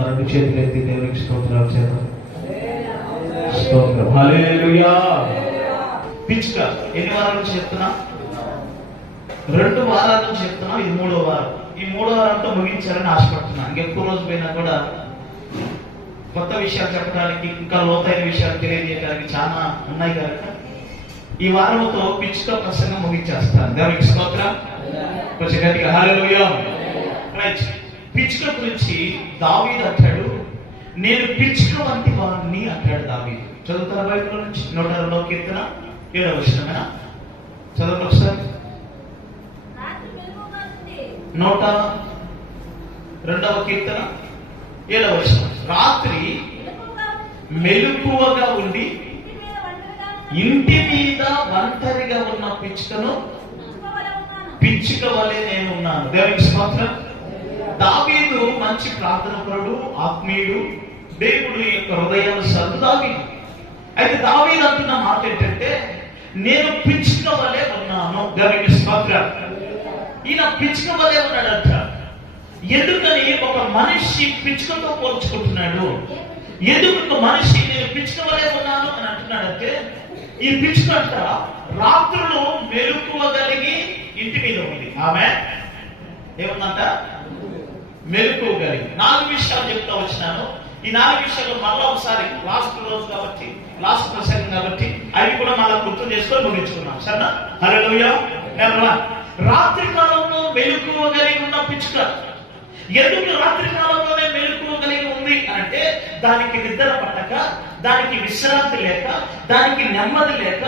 మనకు చేతులెత్తి దేవునికి స్తోత్రాలు చేద్దాం. స్తోత్రం. హల్లెలూయా. పిచ్చుక ఎన్ని వారాల నుంచి చెప్తున్నా? రెండు వారాల నుంచి చెప్తున్నా ఇది మూడో వారం. ఈ మూడో వారంతో ముగించాలని ఆశపడుతున్నా. ఇంకెక్కువ రోజు పోయినా కూడా కొత్త విషయాలు చెప్పడానికి ఇంకా లోతైన విషయాలు తెలియజేయడానికి చాలా ఉన్నాయి కనుక ఈ వారంతో పిచ్చుక ప్రసంగం ముగించేస్తాను. దేవునికి స్తోత్రం. కొంచెం గట్టిగా రైట్ పిచ్చుక గురించి దావీదు అంటాడు. నేను పిచ్చుక వంటి వాడిని అంటాడు దావీదు. చదువుతారా బైబిల్ నుంచి? నూట రెండవ కీర్తన? ఏడవ విషయమేనా చదవండి ఒకసారి. నూట రెండవ కీర్తన? ఏడవ విషయం రాత్రి మెలకువగా ఉండి, ఇంటి మీద ఒంటరిగా ఉన్న పిచ్చుకను. పిచ్చుక వలె నేను ఉన్నాను. దేవునికి స్తోత్రం. దావీదు మంచి ప్రార్థన పరుడు ఆత్మీయుడు దేవుడు యొక్క హృదయానుసారు దావీదు. అయితే దావీదు అంటున్న మాట ఏంటంటే నేను పిచ్చుక వలె ఉన్నాను దేవునికి స్తోత్రం. ఈయన పిచ్చుక వలె ఉన్నాడంట. ఎందుకని ఒక మనిషి పిచ్చుకతో పోల్చుకుంటున్నాడు? ఎందుకు ఒక మనిషి నేను పిచ్చుక వలె ఉన్నాను అని అంటున్నాడంటే ఈ పిచ్చుక అంట రాత్రులు మెలుకువగలిగి ఇంటి మీద ఉంది. ఆమె ఏముందంట? మెలుకోగలిగి. నాలుగు విషయాలు చెప్తా వచ్చినాను. ఈ నాలుగు విషయాలు మళ్ళా ఒకసారి లాస్ట్ రోజు కాబట్టి లాస్ట్ ప్రసంగం కాబట్టి అవి కూడా మళ్ళీ గుర్తు చేసుకొని ముగించుకున్నాం సరేనా? హలో రాత్రి కాలంలో మెలుకువ కలిగి ఉన్న పిచ్చుక. ఎందుకు రాత్రి కాలంలోనే మెలుకువ కలిగి ఉంది అంటే దానికి నిద్ర పట్టక దానికి విశ్రాంతి లేక దానికి నెమ్మది లేక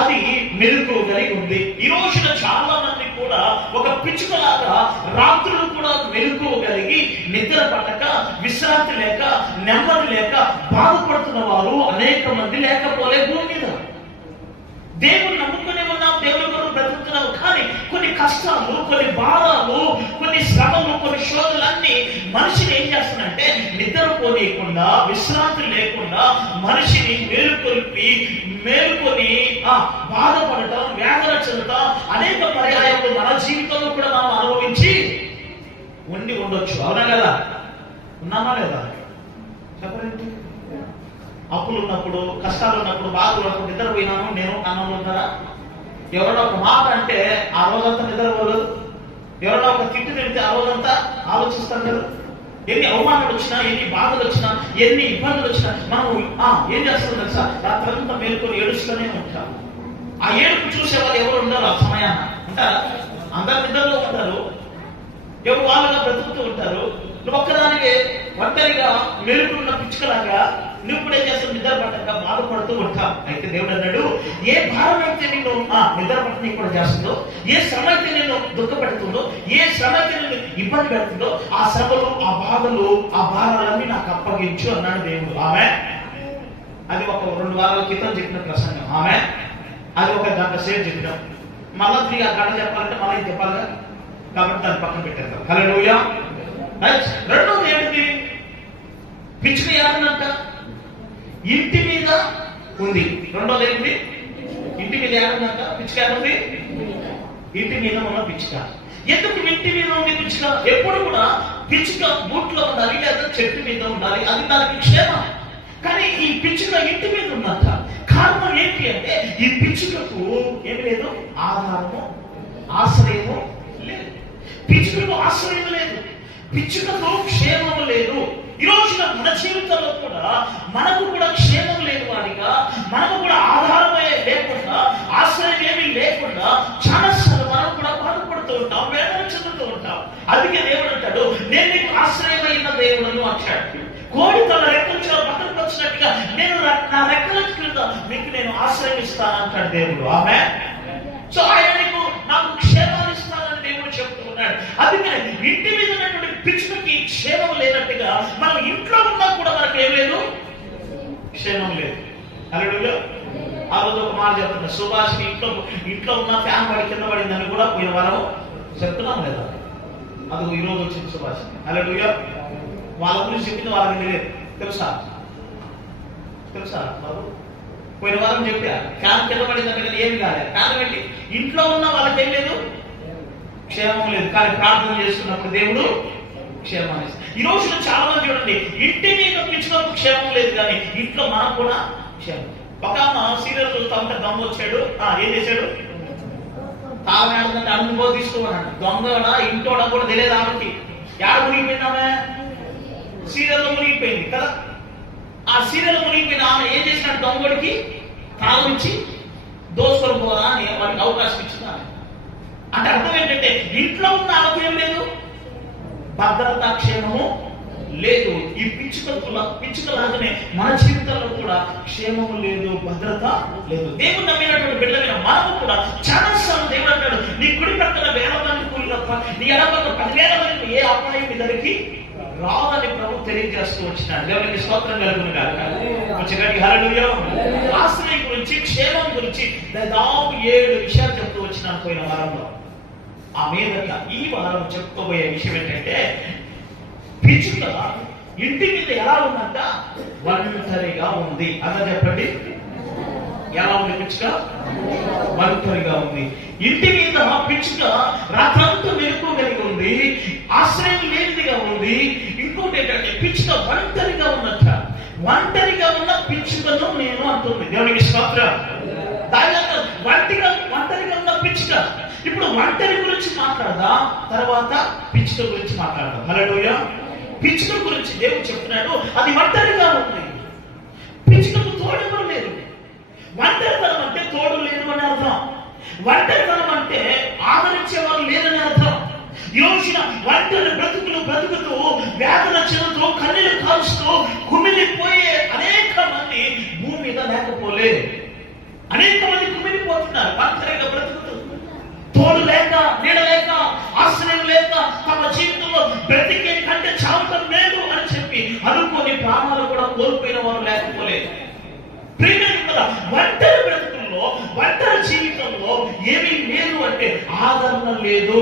అది మెలకువ కలిగి ఉంది. ఈ రోజున చాలా మంది కూడా ఒక పిచ్చుకలాగా రాత్రులు కూడా మెలకువ కలిగి నిద్ర పట్టక విశ్రాంతి లేక నెమ్మది లేక బాధపడుతున్న వారు అనేక మంది లేకపోలే భూమి మీద. దేవుని నమ్ముకునే ఉన్నాం దేవుని కొరకు బ్రతుకుతున్నాం కానీ కొన్ని కష్టాలు కొన్ని బాధలు కొన్ని శ్రమలు కొన్ని శోధులన్నీ మనిషిని ఏం చేస్తున్నాయంటే నిద్రపోనీయకుండా విశ్రాంతి లేకుండా మనిషిని మేలుకొల్పి మేలుకొని ఆ బాధపడటం వేదన చెందటం అనేక పర్యాయాలు మన జీవితంలో కూడా మనం అనుభవించి ఉండి ఉండొచ్చు. అవునా కదా ఉన్నామా లేదా? చెప్పలేదు అప్పులు ఉన్నప్పుడు కష్టాలు ఉన్నప్పుడు బాధలు ఉన్నప్పుడు నిద్రపోయినాను నేను అన్నం ఉన్నారా? ఎవరో ఒక మాట అంటే ఆ రోజంతా నిద్రపోలేదు. ఎవరో ఒక తిట్టు తిడితే ఆ రోజంతా ఆలోచిస్తాం కదా. ఎన్ని అవమానాలు వచ్చినా ఎన్ని బాధలు వచ్చినా ఎన్ని ఇబ్బందులు వచ్చినా మనం ఆ, ఏం చేస్తాం తెలుసా? రాత్రంతా మేలుకొని ఏడుస్తూనే ఉంటాం. ఆ ఏడుపు చూసే వాళ్ళు ఎవరు ఉండరు ఆ సమయాన. ఉంటారా? అందరు నిద్రలో ఉంటారు. ఎవరు వాళ్ళగా బ్రతుకుతూ ఉంటారు. నువ్వు ఒక్కదానివే ఒంటరిగా మెలుకున్న పిచ్చుకలాగా నువ్వు కూడా ఏం చేస్తావు? నిద్ర పట్టక బాధపడుతూ ఉంటావు అయితే దేవుడు అన్నాడు ఏ భారం అయితే నిన్ను ఆ నిద్ర పట్టని కూడా చేస్తుందో ఏ శ్రమ అయితే నిన్ను దుఃఖపెడుతుందో ఏ శ్రమ అయితే నిన్ను ఇబ్బంది పెడుతుందో ఆ శ్రమలు ఆ బాధలు ఆ భారాలన్నీ నాకు అప్పగించు అన్నాడు దేవుడు. ఆమె అది ఒక రెండు వారాల క్రితం చెప్పిన ప్రసంగం. ఆమె అది ఒక గంట సేపు చెప్పినాం. మళ్ళా తిరిగి ఆ గంట చెప్పాలంటే మళ్ళీ ఇది చెప్పాలిగా కాబట్టి దాన్ని పక్కన పెట్టేద్దాం. హలో రెండోది ఏంటి పిచ్చుక ఎవరినంట ఇంటి మీద ఉంది. రెండోది ఏంటి ఇంటి మీద ఏమన్నాక పిచ్చుక ఉంది. ఇంటి మీద ఉన్న పిచ్చిక ఎందుకు ఇంటి మీద ఉంది పిచ్చిక ఎప్పుడు కూడా పిచ్చిక బూట్లో ఉండాలి లేదా చెట్టు మీద ఉండాలి. అది దానికి క్షేమం. కానీ ఈ పిచ్చిక ఇంటి మీద ఉన్నాక కారణం ఏంటి అంటే ఈ పిచ్చుకకు ఏం లేదు? ఆధారము ఆశ్రయము లేదు. పిచ్చుకకు ఆశ్రయం లేదు. పిచ్చుకకు క్షేమం లేదు. ఈ రోజున మన జీవితంలో కూడా మనకు కూడా క్షేమం లేదు వాడిగా మనకు కూడా ఆధారమే లేకుండా ఆశ్రయం ఏమీ లేకుండా చాలా సార్లు మనం కూడా బాధపడుతూ ఉంటాం వేదన చెందుతూ ఉంటాం. అందుకే దేవుడు అంటాడు నేను నీకు ఆశ్రయమైన దేవుడను అంటాడు. కోడి తన రెక్కల పక్కనకు వచ్చినట్టుగా నేను నా రెక్కల క్రింద మీకు నేను ఆశ్రయం ఇస్తాను అంటాడు దేవుడు. ఆమె సో ఆయన నీకు నాకు క్షేమాన్ని ఇస్తానని దేవుడు చెప్తూ ఉన్నాడు అందుకని ఇంటి మీద ఉన్నటువంటి పిచ్చుకకి క్షేమం లేనట్టుగా మనం ఇంట్లో ఉన్నా కూడా మనకు ఏం లేదు క్షేమం లేదు. అల్లుడుగా ఆ రోజు ఒక మాట చెప్తున్నా సుభాష్ ఇంట్లో ఇంట్లో ఉన్న ఫ్యాన్ పడి కింద పడిందని కూడా పోయిన వారం చెప్తున్నాం లేదా అది ఈ రోజు వచ్చింది సుభాష్. అల్లుడుగా వాళ్ళ గురించి చెప్పింది వాళ్ళకి తెలియదు తెలుసా? తెలుసా బాబు? పోయిన వారం చెప్పా ఫ్యాన్ కింద పడిందంటే ఏమి కాలేదు ఫ్యాన్ పెట్టి ఇంట్లో ఉన్న వాళ్ళకి ఏం లేదు? క్షేమం లేదు. కానీ ప్రార్థన చేస్తున్నప్పుడు దేవుడు క్షేమం ఈ రోజున చాలా మంది చూడండి ఇంటి మీద పిచ్చినప్పుడు క్షేమం లేదు కానీ ఇంట్లో మనకు కూడా క్షేమం ఒక సీరియల్ చూస్తా ఉంటే దొంగ వచ్చాడు. ఆ, ఏం చేశాడు? తాగడానికి అనుభవం తీసుకోమన్నాడు. దొంగడా ఇంటోడా కూడా తెలియదు ఆమెకి. యాడ సీరియల్ సీరియల్లో మునిగిపోయింది కదా. ఆ సీరియల్ మునిగిపోయిన ఆమె ఏం చేసినాడు దొంగడికి తాగించి దోస్తులు దోసుకొని అని వాడికి అవకాశం ఇచ్చింది అంటే అర్థం ఏంటంటే ఇంట్లో ఉన్న ఆమెకు ఏం లేదు. భద్రతా క్షేమము లేదు. ఈ పిచ్చుకల పిచ్చుకలాగానే మన జీవితంలో కూడా క్షేమము లేదు భద్రత లేదు. దేవుడు నమ్మినటువంటి బిడ్డలైన మనము కూడా చాలా సార్లు దేవుడు అంటాడు నీ కుడి పక్కన వేల మంది కూలి తప్ప నీ ఎడ పక్కన పదివేల మంది ఏ అపాయం దగ్గరికి రాదని ప్రభు తెలియజేస్తూ వచ్చినాడు. దేవునికి స్తోత్రం కలుగును కాక ఆశ్రయం గురించి క్షేమం గురించి దాదాపు ఏడు విషయాలు చెప్తూ వచ్చినాను పోయిన వారంలో. ఆ మీదట ఈ వారం చెప్పుకోబోయే విషయం ఏంటంటే పిచ్చుక ఇంటి మీద ఎలా ఉందంట? ఒంటరిగా ఉంది. అలా చెప్పండి. ఎలా ఉంది పిచ్చుక? ఒంటరిగా ఉంది. ఇంటి మీద పిచ్చుక రాత్రంతా మెరుపు కలిగి ఉంది. ఆశ్రయం లేనిదిగా ఉంది. ఇంకోటి ఏంటంటే పిచ్చుక ఒంటరిగా ఉన్నట్ట. ఒంటరిగా ఉన్న పిచ్చుకను నేను అంటుంది. దేవునికి స్తోత్రం. దాని ఒంటిగా ఒంటరిగా ఉన్న పిచ్చుక. ఇప్పుడు ఒంటరి గురించి మాట్లాడదాం? తర్వాత పిచ్చుక గురించి మాట్లాడదాం. మలడోయ పిచ్చుక గురించి దేవుడు చెప్తున్నాడు అది ఒంటరిగా ఉంది. పిచ్చుకకు తోడెవరు లేరు? ఒంటరితనం అంటే తోడు లేదు అని అర్థం. ఒంటరితనం అంటే ఆదరించేవారు లేదని అర్థం. యోజన ఒంటరి బ్రతుకులు బ్రతుకుతూ వేదన చెందుతూ కన్నీలు కాలుస్తూ కుమిలిపోయే అనేక మంది భూమి మీద లేకపోలేదు. అనేక మంది కుమిలిపోతున్నారు ఒంటరిగా బ్రతుకుతూ. తోడు లేక నీడ లేక ఆశ్రయం లేక తమ జీవితంలో బ్రతికే కంటే చావటం లేదు అని చెప్పి అనుకోని ప్రాణాలు కూడా కోల్పోయిన వారు లేకపోలేదు ప్రియమైన కదా ఒంటరి బ్రతుకుల్లో ఒంటరి జీవితంలో ఏమీ లేదు అంటే ఆదరణ లేదు.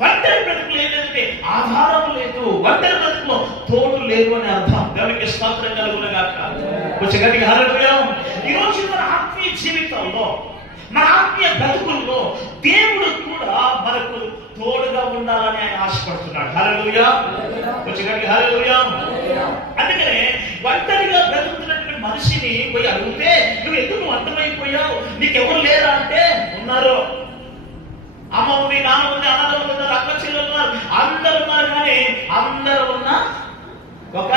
ఒంటరి బ్రతుకులు ఏంటంటే ఆధారం లేదు ఒంటరి బ్రతుకులో తోడు లేదు అని అర్థం. దేవునికి స్తోత్రం కలుగునగాక. కొంచెం గట్టిగా హల్లెలూయా ఈ రోజు మన ఆత్మీయ జీవితంలో మన ఆత్మీయ బ్రతుకుల్లో దేవుడు కూడా మనకు తోడుగా ఉండాలని ఆయన ఆశపడుతున్నాడు. హల్లెలూయా కొంచెం గట్టిగా హల్లెలూయా అందుకనే ఒంటరిగా బ్రతుకు మనిషిని పోయి అడిగితే నువ్వు ఎందుకు అర్థమైపోయావు నీకెవరు లేరా? అంటే ఉన్నారు. అమ్మ ఉంది నాన్న ఉంది అన్నదమ్ములు ఉన్నారు అక్క చెల్లెలు ఉన్నారు అందరు ఉన్నారు కానీ అందరు ఉన్న ఒక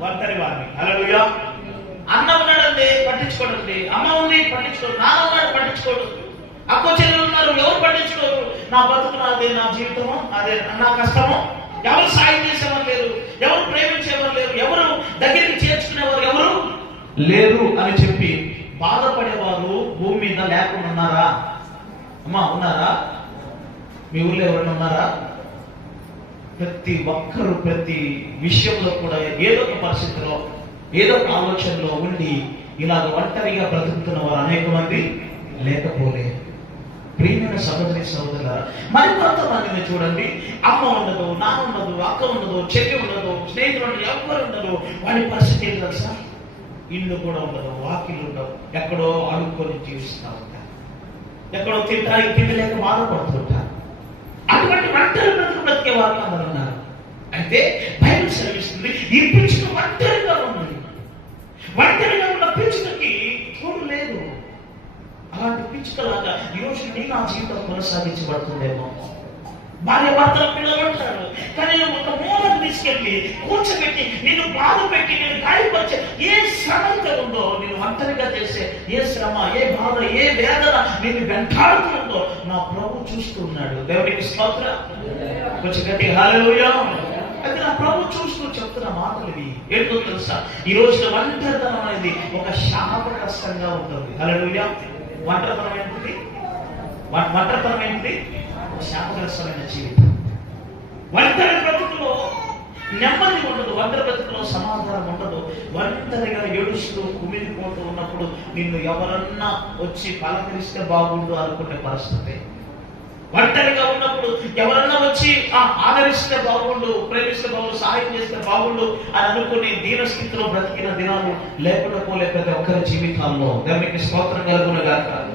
వర్తని వారిని. అలా అన్న ఉన్నాడండి పట్టించుకోడండి. అమ్మ ఉంది పట్టించుకోడు. నాన్న ఉన్నాడు పట్టించుకోడు. అక్క చెల్లెలు ఉన్నారు ఎవరు పట్టించుకోరు? నా బతుకు నాదే నా జీవితము అదే నా కష్టము. ఎవరు సాయం చేసేవారు లేరు? ఎవరు ప్రేమించేవారు లేరు? ఎవరు దగ్గరికి చేర్చుకునేవారు? ఎవరు లేరు అని చెప్పి బాధపడేవారు భూమి మీద లేకుండా ఉన్నారా? అమ్మా ఉన్నారా? మీ ఊళ్ళో ఎవరైనా ఉన్నారా? ప్రతి ఒక్కరు ప్రతి విషయంలో కూడా ఏదో ఒక పరిస్థితిలో ఏదో ఒక ఆలోచనలో ఉండి ఇలాగ ఒంటరిగా బ్రతుకుతున్న వారు అనేక మంది లేకపోలే ప్రియమైన సహోదరి సహోదరుల మరి కొంతమందిని చూడండి. అమ్మ ఉండదు నాన్న ఉండదు అక్క ఉండదు చెల్లి ఉండదు స్నేహితులు ఉండదు ఎవరు ఉండదు. వాడి పరిస్థితి ఏంటి సార్ ఇల్లు కూడా ఉండదు వాకిలు ఉండవు. ఎక్కడో అడుక్కొని జీవిస్తూ ఉంటారు. ఎక్కడో తింటానికి తిండి లేక బాధపడుతుంటారు. అటువంటి ఒంటరి బ్రతుకు బ్రతికే వాళ్ళు అందరూ ఉన్నారు. అయితే బైబిల్ సెలవిస్తుంది ఈ పిచ్చుక ఒంటరిగా ఉన్నది. ఒంటరిగా ఉన్న పిచ్చుకకి తోడు లేదు. అలాంటి పిచ్చుకలాగా ఈ రోజు నీ నా జీవితం కొనసాగించబడుతుందేమో. భార్య భర్తల పిల్లలు ఉంటారు. కానీ ఒక మూలకు తీసుకెళ్ళి కూర్చోబెట్టి నిన్ను బాధ పెట్టి నేను గాయపరిచే ఏ శ్రమ ఉందో నేను ఒంటరిగా చేసే ఏ శ్రమ ఏ బాధ ఏ వేదన నేను వెంటాడుతుందో నా ప్రభు చూస్తున్నాడు. దేవుడికి స్తోత్ర. కొంచెం గట్టి హాలూయా అయితే నా ప్రభు చూస్తూ చెప్తున్న మాటలు ఇవి. ఏంటో తెలుసా? ఈ రోజున ఒంటరితనం అనేది ఒక శాపగ్రస్తంగా ఉంటుంది. హలో ఒంటరితనం ఏంటిది? వ- శాపగ్రస్తమైన జీవితం. ఒంటరి బ్రతుకులో నెమ్మది ఉండదు ఒంటరి బ్రతుకులో సమాధానం ఉండదు. ఒంటరిగా ఏడుస్తూ కుమిలిపోతూ ఉన్నప్పుడు నిన్ను ఎవరన్నా వచ్చి పలకరిస్తే బాగుండు అనుకునే పరిస్థితి. ఒంటరిగా ఉన్నప్పుడు ఎవరన్నా వచ్చి ఆ, ఆదరిస్తే బాగుండు ప్రేమిస్తే బాగుండు సహాయం చేస్తే బాగుండు అని అనుకుని దీన స్థితిలో బ్రతికిన దినాలు లేకుండా పోలే ప్రతి ఒక్కరి జీవితాల్లో. దానికి స్తోత్రం కలుగునగాక.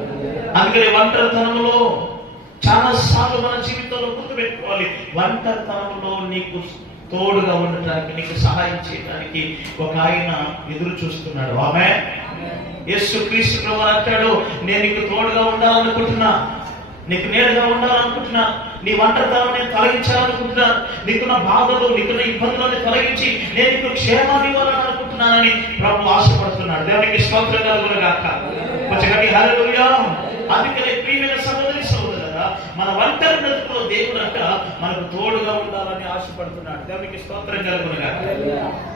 అందుకని ఒంటరితనంలో మన జీవితంలో గుర్తుపెట్టుకోవాలి. ఒంటరితనంలో నీకు తోడుగా ఉండటానికి నీకు సహాయం చేయడానికి ఒక ఆయన ఎదురు చూస్తున్నాడు. ఆమె యేసు క్రీస్తు ప్రభు అంటాడు నేను నీకు తోడుగా ఉండాలనుకుంటున్నా. నీకు నేడుగా ఉండాలనుకుంటున్నా. నీ నేను తొలగించాలనుకుంటున్నా. నీకున్న బాధలు నీకున్న ఇబ్బందులను తొలగించి నేను నీకు క్షేమాన్ని ఇవ్వాలని అనుకుంటున్నానని ప్రభు ఆశపడుతున్నాడు. దేవునికి స్తోత్రం కలుగునుగాక. కొంచెం అందుకనే ప్రియమైన సహోదరి మన ఒంటరి బ్రతుకులో దేవుడు అంట మనకు తోడుగా ఉండాలని ఆశపడుతున్నాడు. దేవునికి స్తోత్రం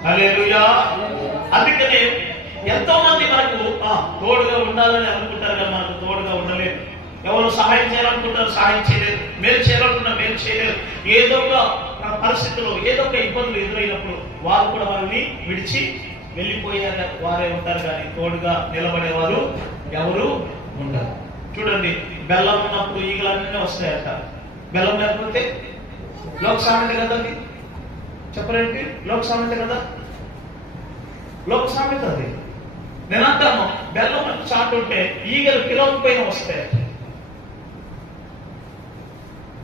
హల్లెలూయా అందుకనే ఎంతో మంది మనకు తోడుగా ఉండాలని అనుకుంటారు కానీ మనకు తోడుగా ఉండలేదు. ఎవరు సహాయం చేయాలనుకుంటారు సహాయం చేయలేరు మేలు చేయాలనుకుంటారు మేలు చేయలేరు ఏదో ఒక పరిస్థితుల్లో ఏదో ఒక ఇబ్బందులు ఎదురైనప్పుడు వారు కూడా వారిని విడిచి వెళ్ళిపోయే వారే ఉంటారు కానీ తోడుగా నిలబడేవారు ఎవరు ఉండరు. చూడండి బెల్లం ఉన్నప్పుడు ఈగలన్నీ వస్తాయట. బెల్లం లేకపోతే లోక సామెత కదా అది? చెప్పలేంటి? లోక సామెత కదా? లోక సామెత అది. నేను అంటాను బెల్లం చాటు ఉంటే ఈగలు కిలో పైన వస్తాయట.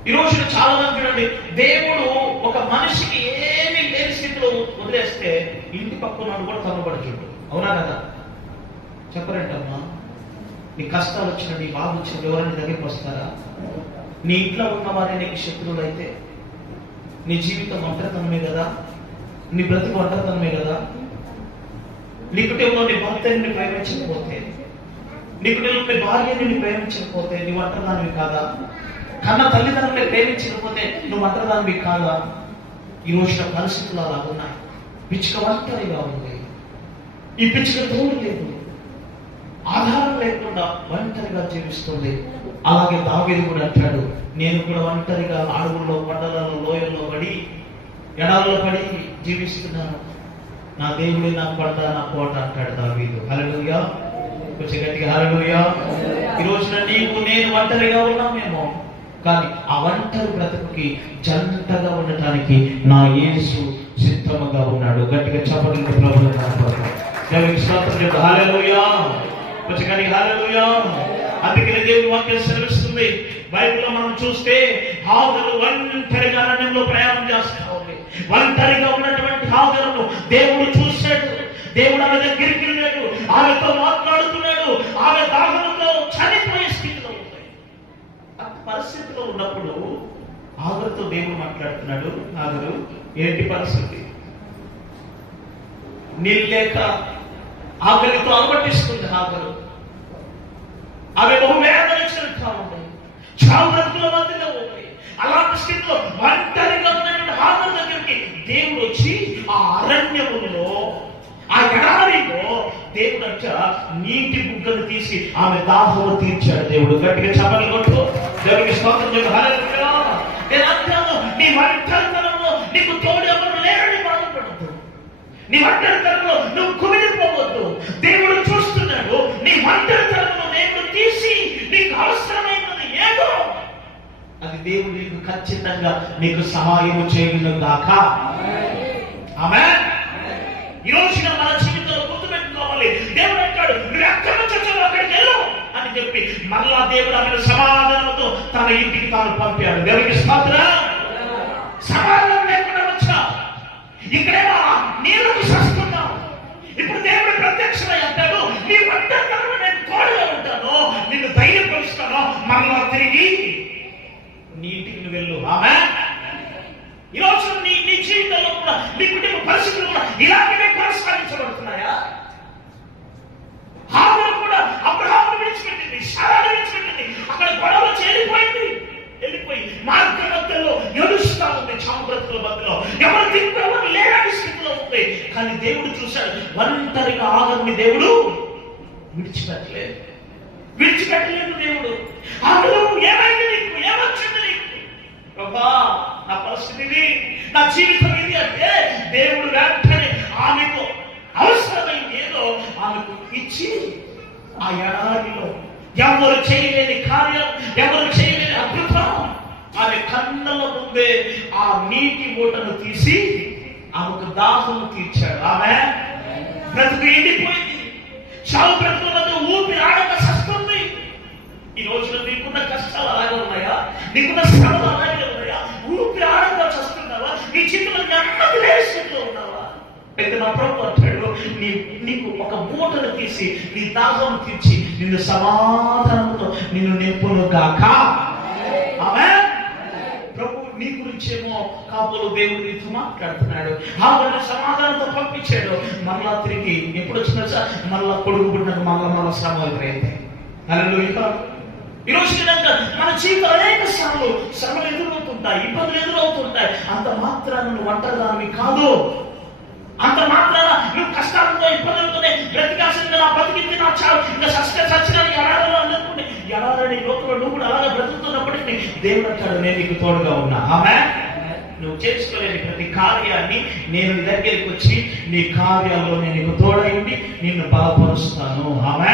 ఈ రోజు చాలా మంది చూడండి దేవుడు ఒక మనిషికి ఏమీ లేని స్థితిలో వదిలేస్తే ఇంటి పక్కన కూడా తనబడి చూడు అవునా కదా? చెప్పరేంటమ్మా నీ కష్టాలు వచ్చిన నీ బాధ వచ్చిన ఎవరైనా దగ్గరికి వస్తారా? నీ ఇంట్లో ఉన్న వారే నీకు శత్రువులైతే నీ జీవితం ఒంటరితనమే కదా? నీ బ్రతుకు ఒంటరితనమే కదా? నీ కుటుంబంలో నీ భర్త నిన్ను ప్రేమించకపోతే నీ కుటుంబంలో నీ భార్య నిన్ను ప్రేమించకపోతే నీ ఒంటరిదానివి కాదా? కన్న తల్లిదండ్రులు ప్రేమించకపోతే నువ్వు ఒంటరిదానివి కాదా? ఈ రోజున పరిస్థితులు అలా ఉన్నాయి పిచ్చుక ఒంటరిగా ఉంది. ఈ పిచ్చుక తోడు లేదు. ఆధారం లేకుండా ఒంటరిగా జీవిస్తుంది. అలాగే దావీదు కూడా అంటాడు నేను కూడా ఒంటరిగా అడవుల్లో కొండలలో లోయల్లో పడి ఎడాల్లో పడి జీవిస్తున్నాను. నా దేవుడి నా కొండ నా కోట అంటాడు దావీదు. హల్లెలూయా. కొంచెం గట్టిగా హల్లెలూయా. ఈ రోజున నీవు నేను ఒంటరిగా ఉన్నామేమో కానీ ఆ ఒంటరి బ్రతుకుకి జంటగా ఉండటానికి నా యేసు సిద్ధముగా ఉన్నాడు. గట్టిగా చెప్పగలిగిన ప్రభుత్వం దేవునికి స్తోత్రం కానీ హాలూయా అందుకని దేవుని వాక్యం సెలవిస్తుంది. బైబిల్లో మనం చూస్తే హాజరు ఒంటరిగా అరణ్యంలో ప్రయాణం చేస్తా ఉంది ఒంటరిగా ఉన్నటువంటి హాజరును దేవుడు చూశాడు. దేవుడు ఆమె దగ్గరికి వెళ్ళాడు. ఆమెతో మాట్లాడుతున్నాడు. ఆమె దాహంతో చనిపోయే స్థితిలో ఉంది. అంత పరిస్థితిలో ఉన్నప్పుడు ఆగరుతో దేవుడు మాట్లాడుతున్నాడు. ఆగరు ఏంటి పరిస్థితి? నీళ్ళు లేక ఆకలితో అలవటిస్తుంది ఆగరు అవి బహు వేదన చెందుతా ఉంది చావు బ్రతుకుల మధ్యలో ఉంది అలాంటి స్థితిలో ఒంటరిగా ఉన్నటువంటి ఆకలి దగ్గరికి దేవుడు వచ్చి ఆ అరణ్యములో ఆ ఎడారిలో దేవుడు అంట నీటి బుగ్గను తీసి ఆమె దాహము తీర్చాడు దేవుడు. గట్టిగా చపలు కొట్టు. దేవుడికి స్తోత్రం చెప్పి. హల్లెలూయా. నేను అంటాను నీ ఒంటరితనంలో నీకు తోడు ఎవరు లేరని బాధపడద్దు. నీ ఒంటరితనంలో నువ్వు కుమిలిపోవద్దు. దేవుడు చూస్తున్నాడు నీ ఒంటరితనంలో దేవుడు నీకు ఖచ్చితంగా నీకు సహాయం చేయను గాక ఆమె ఈ రోజున మన జీవితంలో గుర్తుపెట్టుకోవాలి. దేవుడు అంటాడు నువ్వు ఎక్కడ చచ్చావు అక్కడికి వెళ్ళు అని చెప్పి మరలా దేవుడు ఆమెను సమాధానంతో తన ఇంటికి తాను పంపాడు. దేవుడికి స్తోత్రం. సమాధానం లేకుండా వచ్చా. ఇక్కడేమో నేను సస్తున్నావు ఇప్పుడు దేవుడు ప్రత్యక్షమై అంటాడు నీ ఒంటరితనంలో నేను కోడగా ఉంటాను. నిన్ను ధైర్యపరుస్తాను. మరలా తిరిగి నీ ఇంటికి వెళ్ళు ఆమె ఈ రోజు నీ నీ జీవితంలో కూడా నీ కుటుంబ పరిస్థితులు కూడా ఇలాగనే కొనసాగించబడుతున్నాయా? హామీలు కూడా అబ్రహాము విడిచిపెట్టింది శారాను విడిచిపెట్టింది. అక్కడ గొడవ చేరిపోయింది వెళ్ళిపోయి మార్గ మధ్యలో ఎడుస్తా ఉంది చాంబ్రతుల మధ్యలో. ఎవరు దిక్కు ఎవరు లేని స్థితిలో ఉంది. కానీ దేవుడు చూశాడు ఒంటరిగా ఆగర్ని దేవుడు విడిచిపెట్టలేదు దేవుడు అప్పుడు ఏమైంది నీకు ఏమొచ్చింది నీకు ప్రభా నా పరిస్థితి ఇది నా జీవితం ఇది అంటే దేవుడు వెంటనే ఆమెకు అవసరమైంది ఏదో ఆమెకు ఇచ్చి ఆ ఎడారిలో ఎవరు చేయలేని కార్యం ఎవరు చేయలేని అద్భుతం ఆమె కన్నుల ముందే ఆ నీటి మూటను తీసి ఆమెకు దాహం తీర్చాడు. ఆమె బ్రతుకు ఎండిపోయింది. చావు బ్రతుకు మధ్య ఊపిరి ఆడక సస్తుంది ఈ రోజున నీకున్న కష్టాలు అలాగే ఉన్నాయా? నీకున్న తీసి నీ దాహం తీర్చి నిన్ను సమాధానంతో నిన్ను నింపును గాక ఆమె ప్రభు నీ గురించేమో కాపులు దేవుడు నీతో మాట్లాడుతున్నాడు. ఆ సమాధానంతో పంపించాడు. మరలా తిరిగి ఎప్పుడు వచ్చినా సార్ మరలా కొడుకు పుట్టినాక మరలా మరలా శ్రమ అయిపోయింది అలా ఈ రోజు మన జీవితం అనేక సార్లు శ్రమలు ఎదురవుతుంటాయి ఇబ్బందులు ఎదురవుతుంటాయి. అంత మాత్రాన్ని నువ్వు ఒంటరిదానివి కాదు. అంత మాత్రాన నువ్వు కష్టాలతో ఇబ్బందులతోనే బ్రతికాల్సింది నా బతికింది నా చాలు. ఇంకా సస్క సచ్చినానికి ఎడారలో అనుకుంటే ఎడారని లోకంలో నువ్వు కూడా అలాగే బ్రతుకుతున్నప్పటికీ దేవుడు అంటాడు నేను నీకు తోడుగా ఉన్నా. ఆమె నువ్వు చేసుకోలేని ప్రతి కార్యాన్ని నేను దగ్గరికి వచ్చి నీ కార్యాల్లో నేను నీకు తోడైంది నిన్ను బలపరుస్తాను. ఆమె